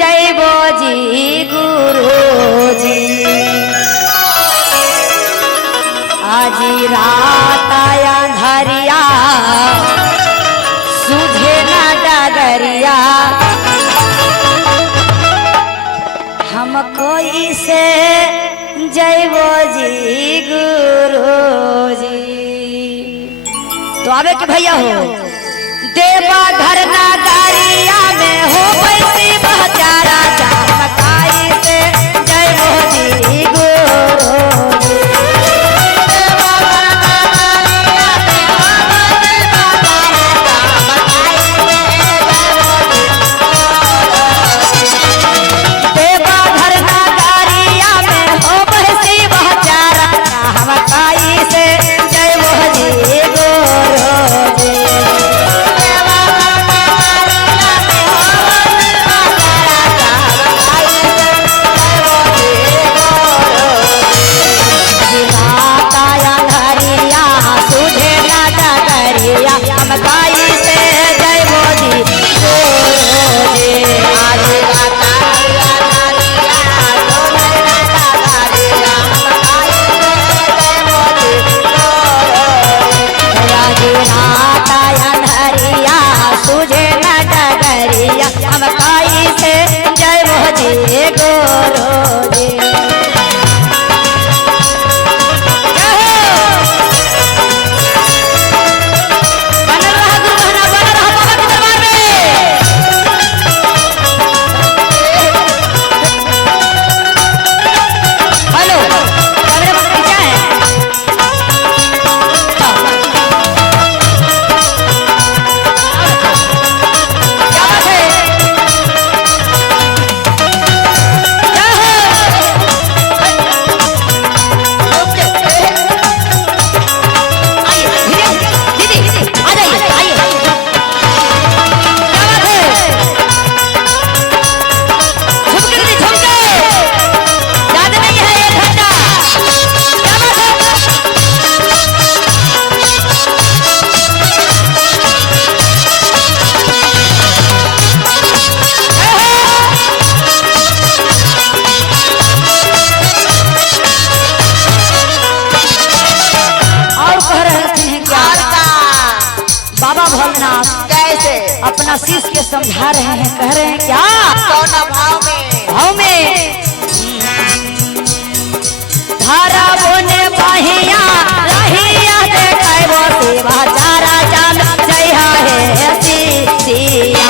जय बोजी गुरुजी आजी रात अंधरिया सुझे ना डगरिया हमको इसे जय बोजी गुरुजी। तो आवे के भैया हो देवा घर नगरिया में हो पैसी बचारा चमकाई से जय बोजी गुरुजी। देवा घर नगरिया में हो पैसी बचारा चमकाई से जय बोजी गुरुजी। कैसे अपना शिष्य के समझा रहे हैं, कह रहे हैं क्या कौन भाव में धारा बोने बहिया रहिया देखाय वो सेवा चारा जान जइहा है सिया।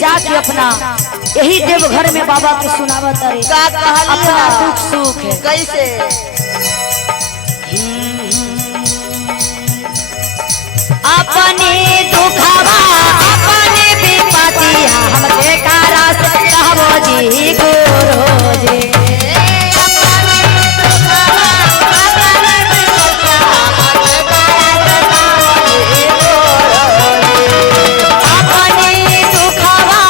जाके अपना यही देवघर में बाबा को सुनावत है, अपना दुख सुख है। कैसे अपनी दुखवा अपनी विपतिया हमके कारा से कहबो जी गुरु जी अपनी दुखवा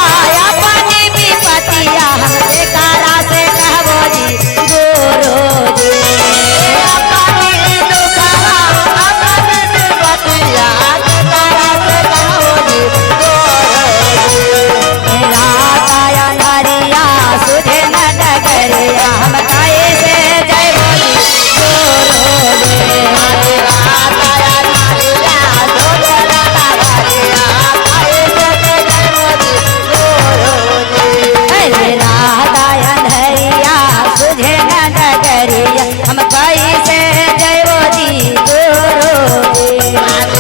अपनी विपतिया हमके कारा से कहबो जी गुरु जी अपनी दुखवा अपनी विपतिया कारा से कहबो जी रात अंधारिया सुझे न डगरिया हम काहे से जय बोली गुरु जी रात अंधारिया सुझे न डगरिया काहे से जय बोली गुरु जी अरे रात अंधारिया सुझे न डगरिया हम काहे से जय बोली गुरु जी रात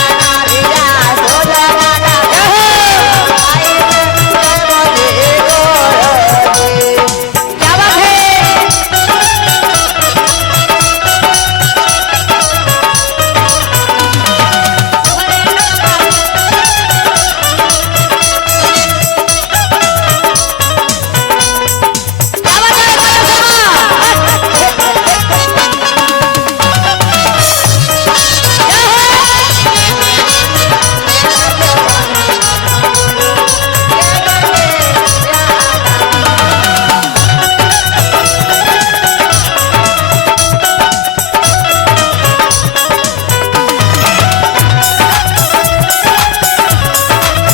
अंधारिया सुझे न क्या बात है क्या बात है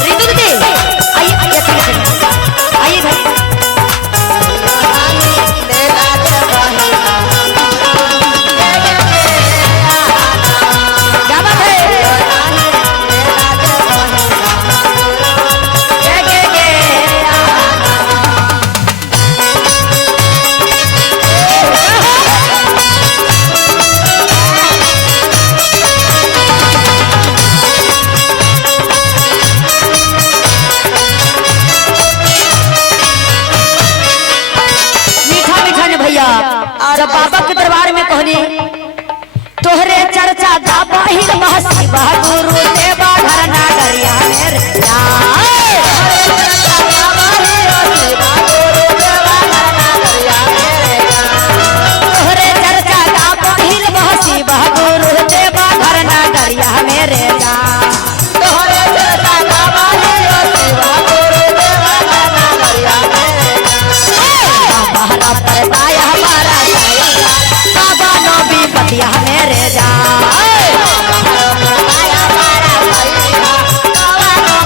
रितु दीदी आइए आइए आइए घर क्या बात है मीठा मीठा ने भैया जब बाबा के दरबार में कहने तोहरे चर्चा गा बाहिर महसी बा गुरु देवा घर नागरिया मेरे तोहरे चर्चा गा बाहिर महसी बा गुरु देवा घर नागरिया मेरे जा तोहरे चर्चा गा बाहिर महसी बा गुरु देवा घर नागरिया मेरे हमारा परताया हमारा सैया बाबा नो भी पतिया मेरे जा हमारा परताया हमारा सैया बाबा नो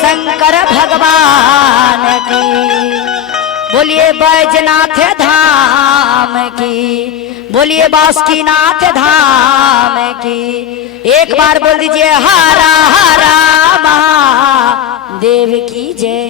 शंकर भगवान की, बोलिए बैजनाथ धाम की, बोलिए बासुकीनाथ धाम की। एक बार बोल दीजिए हरा हरा महादेव की जय।